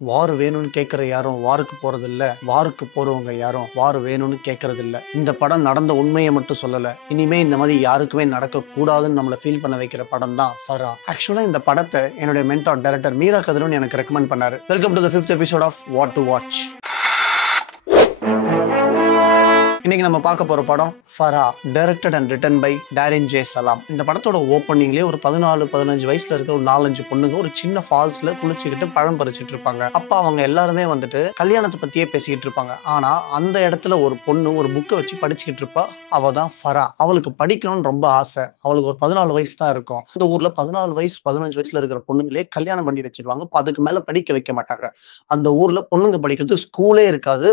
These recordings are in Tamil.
வார் வேணும்னு கேட்குற யாரும் வாருக்கு போறதில்ல. வாருக்கு போறவங்க யாரும் வார் வேணும்னு கேட்கறதில்ல. இந்த படம் நடந்த உண்மையை மட்டும் சொல்லல. இனிமே இந்த மாதிரி யாருக்குமே நடக்கக்கூடாதுன்னு நம்மளை ஃபீல் பண்ண வைக்கிற படம் தான் ஃபரா. ஆக்சுவலா இந்த படத்தை என்னுடைய மென்டார் டைரக்டர் மீரா கதிரவன் எனக்கு ரெக்கமெண்ட் பண்ணாரு. Welcome to the 5th episode of what to watch. இன்னைக்கு நம்ம பார்க்க போற படம் Farha, directed and written by Darin J Sallam. இந்த படத்தோட ஓப்பனிங்லேயே ஒரு 14-15 வயசுல இருக்க ஒரு 4-5 பொண்ணுங்க ஒரு சின்ன ஃபால்ஸ்ல குளிச்சுக்கிட்டு பழம் பறிச்சுட்டு இருப்பாங்க. அப்ப அவங்க எல்லாருமே வந்துட்டு கல்யாணத்தை பத்தியே பேசிக்கிட்டு இருப்பாங்க. ஆனா அந்த இடத்துல ஒரு பொண்ணு ஒரு புக்கை வச்சு படிச்சுக்கிட்டு இருப்பா. அவ தான் ஃபரா. அவளுக்கு படிக்கணும்னு ரொம்ப ஆசை. அவளுக்கு ஒரு 14 வயசு தான் இருக்கும். இந்த ஊர்ல 14 வயசு 15 வயசுல இருக்கிற பொண்ணுங்களே கல்யாணம் பண்ணி வச்சிருவாங்க. அதுக்கு மேல படிக்க வைக்க மாட்டாங்க. அந்த ஊர்ல பொண்ணுங்க படிக்கிறதுக்கு ஸ்கூலே இருக்காது.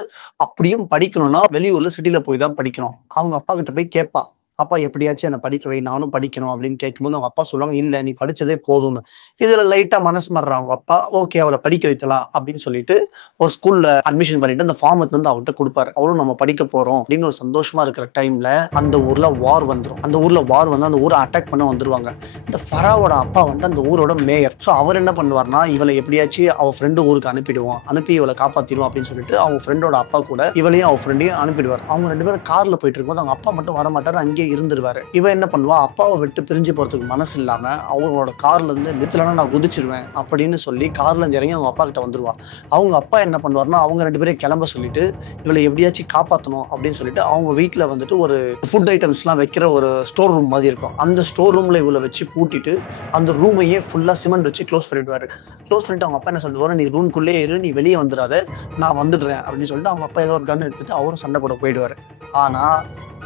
அப்படியும் படிக்கணும்னா வெளியூர்ல சிட்டில போய் தான் படிக்கணும். அவங்க அப்பா கிட்ட போய் கேட்பா, அப்பா எப்படியாச்சும் என்னை படிக்க வை, நானும் படிக்கணும் அப்படின்னு கேட்கும்போது அவங்க அப்பா சொல்லுவாங்க, இல்ல நீ படிச்சதே போதும்னு. இதுல லைட்டா மனசு மாறுறாங்க அவங்க அப்பா. ஓகே அவளை படிக்க வைக்கலாம் அப்படின்னு சொல்லிட்டு ஒரு ஸ்கூல்ல அட்மிஷன் பண்ணிட்டு அந்த ஃபார்ம் வந்து அவர்கிட்ட கொடுப்பாரு. அவளும் நம்ம படிக்க போறோம் அப்படின்னு ஒரு சந்தோஷமா இருக்கிற டைம்ல அந்த ஊர்ல வார் வந்துடும். அந்த ஊர்ல வார் வந்து அந்த ஊரை அட்டாக் பண்ண வந்துருவாங்க. இந்த ஃபராவோட அப்பா வந்து அந்த ஊரோட மேயர். ஸோ அவர் என்ன பண்ணுவார்னா, இவளை எப்படியாச்சும் அவ ஃப்ரெண்டு ஊருக்கு அனுப்பிடுவோம், அனுப்பி இவளை காப்பாத்திடுவோம் அப்படின்னு சொல்லிட்டு அவங்க ஃப்ரெண்டோட அப்பா கூட இவளையும் அவ ஃப்ரெண்டையும் அனுப்பிடுவார். அவங்க 2 பேரும் கார்ல போயிட்டு இருக்கும்போது அவங்க அப்பா மட்டும் வரமாட்டாரு, அங்கேயே இருந்துருவாரு. இவ என்ன பண்ணுவா, அப்பாவை விட்டு பிரிஞ்சு போறதுக்கு மனசு இல்லாம அவங்களோட கார்ல இருந்து நிறுத்தலன்னா நான் குதிச்சிருவேன் அப்படின்னு சொல்லி கார்ல இருந்து இறங்கி அவங்க அப்பா கிட்ட வந்துருவா. அவங்க அப்பா என்ன பண்ணுவார்னா, அவங்க 2 பேரும் கிளம்ப சொல்லிட்டு இவளை எப்படியாச்சும் காப்பாற்றணும் அப்படின்னு சொல்லிட்டு அவங்க வீட்டுல வந்துட்டு ஒரு ஃபுட் ஐட்டம்ஸ் எல்லாம் வைக்கிற ஒரு ஸ்டோர் ரூம் மாதிரி இருக்கும். அந்த ஸ்டோர் ரூம்ல இவளை வச்சு பூட்டிட்டு அந்த ரூமையே ஃபுல்லா சிமெண்ட் வச்சு க்ளோஸ் பண்ணிடுவாரு. க்ளோஸ் பண்ணிட்டு அவங்க அப்பா என்ன சொல்லுவாரு, நீ ரூம்குள்ளே இரு, நீ வெளியே வந்துடாத, நான் வந்துடுறேன் அப்படின்னு சொல்லிட்டு அவங்க அப்பா ஏதோ ஒரு கன் எடுத்துட்டு அவரும் சண்டை போட போயிடுவாரு. ஆனா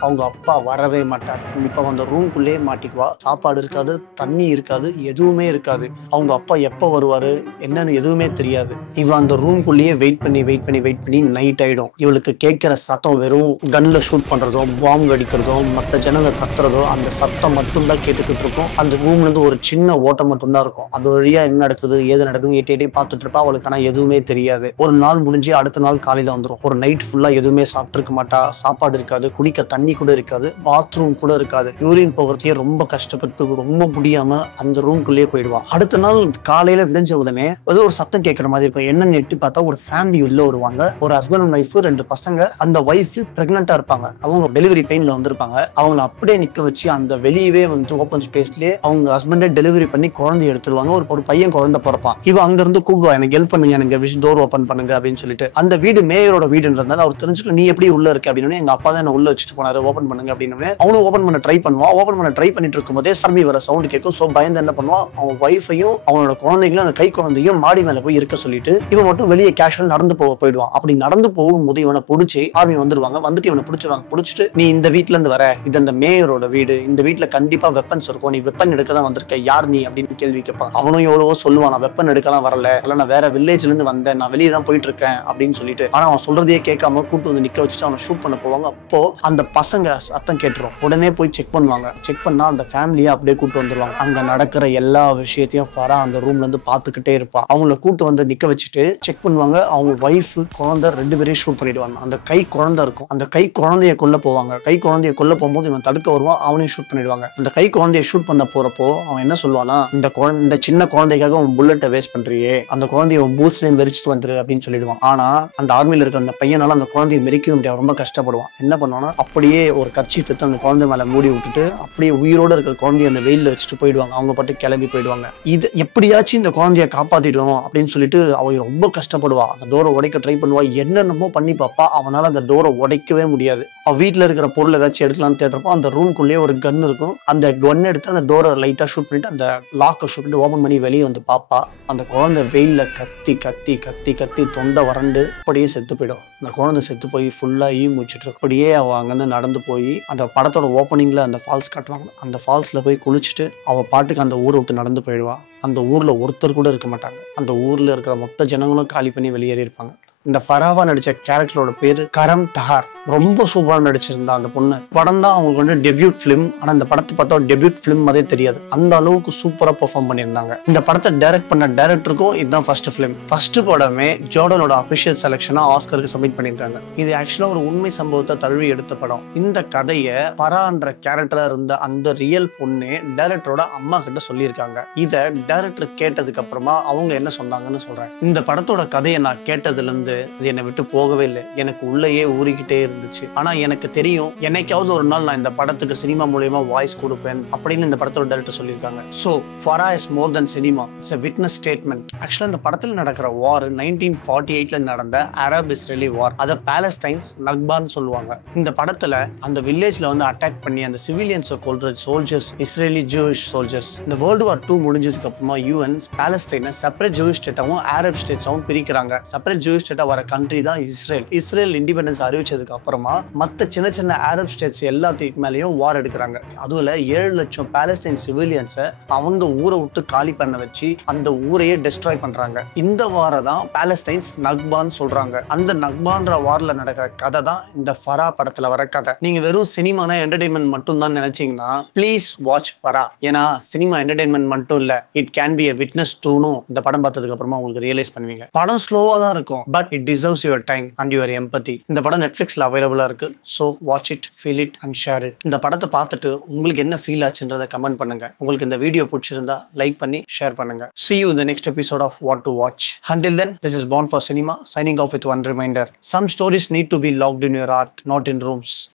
அவங்க அப்பா வரவே மாட்டார். இப்ப அந்த ரூம்குள்ளேயே மாட்டிக்குவா. சாப்பாடு இருக்காது, தண்ணி இருக்காது, எதுவுமே இருக்காது. அவங்க அப்பா எப்ப வருவாரு என்னன்னு எதுவுமே தெரியாது. இவ அந்த ரூம்குள்ளேயே வெயிட் பண்ணி நைட் ஆயிடும். இவளுக்கு கேட்கிற சத்தம் வெறும் கன்ல ஷூட் பண்றதோ, பாம்பு அடிக்கிறதோ, மற்ற ஜனங்க கத்துறதோ, அந்த சத்தம் மட்டும்தான் கேட்டுக்கிட்டு இருக்கும். அந்த ரூம்ல இருந்து ஒரு சின்ன ஓட்டம் மட்டும்தான் இருக்கும். அது வழியா என்ன நடக்குது ஏது நடக்குது எட்டி பார்த்துட்டு இருப்பா. அவளுக்கு ஆனா எதுவுமே தெரியாது. ஒரு நாள் முடிஞ்சு அடுத்த நாள் காலையில வந்துடும். ஒரு நைட் ஃபுல்லா எதுவுமே சாப்பிட்டு இருக்க மாட்டா. சாப்பாடு இருக்காது, குடிக்க தண்ணி கூட இருக்காது, பாத்ரூம் கூட இருக்காது. யூரின் போகிறதையே ரொம்ப கஷ்டப்பட்டு ரொம்ப முடியாம அந்த ரூம்குள்ளேயே போயிடுவா. அடுத்த நாள் காலையில விளைஞ்ச உடனே ஏதோ ஒரு சத்தம் கேட்கற மாதிரி இருக்கும். என்னன்னு எட்டி பார்த்தா ஒரு ஃபேமிலி உள்ள வருவாங்க. ஒரு ஹஸ்பண்ட் அண்ட் ஒய்ஃப், 2 பசங்க. அந்த ஒய்ஃப் பிரெக்னெண்டா இருப்பாங்க. அவங்க டெலிவரி பெயின்ல வந்திருப்பாங்க. அவங்களை அப்படியே நிக்க வச்சு அந்த வெளியவே வந்து ஓப்பன் ஸ்பேஸ்லயே அவங்க ஹஸ்பண்டே டெலிவரி பண்ணி குழந்தை எடுத்துருவாங்க. ஒரு பையன் குழந்தை பிறப்பான். இவ அங்க இருந்து கூகுவா, எனக்கு ஹெல்ப் பண்ணுங்க, எனக்கு டோர் ஓப்பன் பண்ணுங்க அப்படின்னு சொல்லிட்டு. அந்த வீடு மேயரோட வீடுன்றதால அவர் தெரிஞ்சுட்டு, நீ எப்படி உள்ள இருக்க அப்படின்னு. எங்க அப்பா தான் என்ன உள்ள வச்சுட்டு போனாரு, ஓபன் பண்ணுங்க அப்படின்னு. அவனும் ஓபன் பண்ண ட்ரை பண்ணுவான். ஓபன் பண்ண ட்ரை பண்ணிட்டு இருக்கும்போதே சாமி வர சவுண்ட் கேட்கும். சோ பயந்து என்ன பண்ணுவான், அவன் ஒய்ஃபையும் அவனோட குழந்தைகளும் அந்த கை குழந்தையும் மாடி மேல போய் இருக்க சொல்லிட்டு இவன் மட்டும் வெளியே கேஷுவல் நடந்து போயிடுவான். அப்படி நடந்து போகும்போது இவனை பிடிச்சி ஆர்மி வந்துருவாங்க. வந்துட்டு இவனை பிடிச்சிருவாங்க. பிடிச்சிட்டு, நீ இந்த வீட்டுல இருந்து வர, இது அந்த மேயரோட வீடு, இந்த வீட்டுல கண்டிப்பா வெப்பன்ஸ் இருக்கும், நீ வெப்பன் எடுக்க தான் வந்திருக்க, யார் நீ அப்படின்னு கேள்வி கேட்பான். அவனும் எவ்வளவோ சொல்லுவான், நான் வெப்பன் எடுக்கலாம் வரல, இல்ல நான் வேற வில்லேஜ்ல இருந்து வந்தேன், நான் வெளியே தான் போயிட்டு இருக்கேன் அப்படின்னு சொல்லிட்டு. ஆனா அவன் சொல்றதையே கேட்காம கூட்டு வந்து நிக்க வச்சுட்டு அவனை ஷூட் பண்ண போவாங்க. அப்போ அந்த பசங்க சத்தம் கேட்டுரும். உடனே போய் செக் பண்ணுவாங்க. செக் பண்ணா அந்த ஃபேமிலியை அப்படியே கூட்டு வந்துருவாங்க. அங்க நடக்கிற எல்லா விஷயத்தையும் ஃபரா அந்த ரூம்ல இருந்து பாத்துக்கிட்டே இருப்பா. அவங்கள கூட்டு வந்து நிக்க வச்சுட்டு செக் பண்ணுவாங்க. அவங்க ஒய்ஃப் குழந்தை 2 பேரையும் ஷூட் பண்ணிடுவாங்க. அந்த கை குழந்தை இருக்கும். அந்த கை குழந்தைய கொல்ல போவாங்க. கை குழந்தைய கொல்ல போகும்போது இவன் தடுக்க வருவான். அவனையும் ஷூட் பண்ணிடுவாங்க. அந்த கை குழந்தைய ஷூட் பண்ண போறப்போ அவன் என்ன சொல்லுவானா, இந்த சின்ன குழந்தைக்காக அவன் புல்லட்டை வேஸ்ட் பண்றியே, அந்த குழந்தைய பூட்ஸ்லயும் மெரிச்சிட்டு வந்துரு அப்படின்னு சொல்லிடுவான். ஆனா அந்த ஆர்மியில இருக்கிற அந்த பையனால அந்த குழந்தைய மெரிக்கவும் முடியாது. ரொம்ப கஷ்டப்படுவான். என்ன பண்ணுவானா, அப்படியே ஒரு கர்ச்சீஃப் எடுத்து அந்த குழந்தை மேல மூடி விட்டுட்டு அப்படியே உயிரோட இருக்கிற குழந்தைய அந்த வெயில்ல வச்சுட்டு போயிடுவாங்க. அவங்க பாட்டு கிளம்பி போயிடுவாங்க. இது எப்படியாச்சும் இந்த குழந்தைய காப்பாத்திடுவோம் அப்படின்னு சொல்லிட்டு அவ ரொம்ப கஷ்டப்படுவா. அந்த டோரை உடைக்க ட்ரை பண்ணுவா. என்னென்னமோ பண்ணி பாப்பா. அவனால அந்த டோரை உடைக்கவே முடியாது. அவ வீட்டுல இருக்கிற பொருள் ஏதாச்சும் எடுக்கலாம்னு தேடுறப்போ அந்த ரூம்குள்ளேயே ஒரு கன் இருக்கும். அந்த கன் எடுத்து அந்த டோரை லைட்டா ஷூட் பண்ணிட்டு அந்த லாக்கை ஷூட் பண்ணிட்டு ஓபன் பண்ணி வெளியே வந்து பாப்பா. அந்த குழந்தை வெயில்ல கத்தி தொண்டை வறண்டு அப்படியே செத்து போயிடும். அந்த குழந்தை செத்து போய் ஃபுல்லா மூச்சுட்டு அப்படியே அவ அங்கிருந்து நடந்து போய் அந்த படத்தோட ஓப்பனிங்ல அந்த ஃபால்ஸ் காட்டுவாங்க. அந்த ஃபால்ஸ்ல போய் குளிச்சுட்டு அவ பாட்டுக்கு அந்த ஊரை விட்டு நடந்து போயிடுவா. அந்த ஊர்ல ஒருத்தர் கூட இருக்க மாட்டாங்க. அந்த ஊர்ல இருக்கிற மொத்த ஜனங்களும் காலி பண்ணி வெளியேறி இருப்பாங்க. இந்த ஃபராவா நடிச்ச கேரக்டரோட பேரு கரம் தஹார். ரொம்ப சூப்பரா நடிச்சிருந்தா அந்த பொண்ணு. படம் தான் அவங்களுக்கு வந்து டெபியூட் பிலிம். ஆனா இந்த படத்தை பார்த்தா டெபியூட் பிலிம் மாதிரி தெரியாது, அந்த அளவுக்கு சூப்பரா பெர்ஃபார்ம் பண்ணியிருந்தாங்க. இந்த படத்தை டைரக்ட் பண்ண டைரக்டருக்கும் இதுதான் ஃபர்ஸ்ட் பிலிம். ஃபர்ஸ்ட் படமே ஜோர்டனோட அபிஷியல் செலக்ஷனா ஆஸ்கருக்கு சப்மிட் பண்ணிருக்காங்க. இது ஆக்சுவலா ஒரு உண்மை சம்பவத்தை தழுவி எடுத்த படம். இந்த கதையை ஃபரான்ற கேரக்டரா இருந்த அந்த ரியல் பொண்ணு டைரக்டரோட அம்மா கிட்ட சொல்லியிருக்காங்க. இதை டைரக்டர் கேட்டதுக்கு அப்புறமா அவங்க என்ன சொன்னாங்கன்னு சொல்றேன். இந்த படத்தோட கதையை நான் கேட்டதுல இருந்து இது என்னை விட்டு போகவே இல்லை, எனக்கு உள்ளேயே ஊறிக்கிட்டே இருந்துச்சு. ஆனா எனக்கு தெரியும் என்னைக்காவது ஒரு நாள் நான் இந்த படத்துக்கு சினிமா மூலமா வாய்ஸ் கொடுப்பேன் அப்படின்னு இந்த படத்தோட டைரக்டர் சொல்லியிருக்காங்க. So Farha is more than cinema, it's a witness statement. ஆக்சுவலா இந்த படத்தில் நடக்கிற வார் 1948ல நடந்த அரப் இஸ்ரேலி வார். அதை பாலஸ்டைன்ஸ் நக்பான்னு சொல்லுவாங்க. இந்த படத்துல அந்த வில்லேஜ்ல வந்து அட்டாக் பண்ணி அந்த சிவிலியன்ஸை கொல்ற சோல்ஜர்ஸ் இஸ்ரேலி ஜூயிஷ் சோல்ஜர்ஸ். இந்த வேர்ல்டு வார் 2 முடிஞ்சதுக்கு அப்புறமா யூஎன் பாலஸ்டைனை செப்பரேட் ஜூயிஷ் ஸ்டேட்டாவும் அரப் ஸ்டேட்ஸாவும் பிரிக்கிறாங்க. செப்பரேட் ஜூயிஷ் ஸ்டேட்டா வர கண்ட்ரி தான் இஸ்ரேல். இஸ்ரேல் இண்டிபெண்டன்ஸ் அறிவிச்சதுக்கு அப்புறமா மற்ற சின்ன சின்ன அரப் ஸ்டேட்ஸ் எல்லாத்துக்கு மேலேயும் வார் எடுக்கிறாங்க. அதுல 7 லட்சம் பாலஸ்டைன் சிவிலியன்ஸை அவங்க ஊரை விட்டு காலி பண்ண வச்சு அந்த ஊரையே டெஸ்ட்ராய் பண்றாங்க. இந்த வாரை தான் பாலஸ்டைன்ஸ் நக்பான்னு சொல்றாங்க. அந்த நக்பான்ற வார்ல நடக்கிற கதை தான் இந்த ஃபரா படத்துல வர கதை. நீங்க வெறும் சினிமான என்டர்டைன்மெண்ட் மட்டும் தான் நினைச்சீங்கன்னா ப்ளீஸ் வாட்ச் ஃபரா. ஏன்னா சினிமா என்டர்டைன்மெண்ட் மட்டும் இல்ல, it can be a witness too. இந்த படம் பார்த்ததுக்கு அப்புறமா உங்களுக்கு ரியலைஸ் பண்ணுவீங்க. படம் ஸ்லோவா தான் இருக்கும், but it deserves your time and your empathy. இந்த படம் நெட்ஃபிளிக்ஸ்ல அவைலபிளா இருக்கு. So watch it, feel it and share it. இந்த படத்தை பார்த்துட்டு உங்களுக்கு என்ன ஃபீல் ஆச்சுன்றதை கமெண்ட் பண்ணுங்க. உங்களுக்கு இந்த வீடியோ பிடிச்சிருந்தா லைக் பண்ணி ஷேர் பண்ணுங்க. See you in the next episode of What to Watch. Until then, this is Born for Cinema signing off with one reminder: some stories need to be locked in your heart, not in rooms.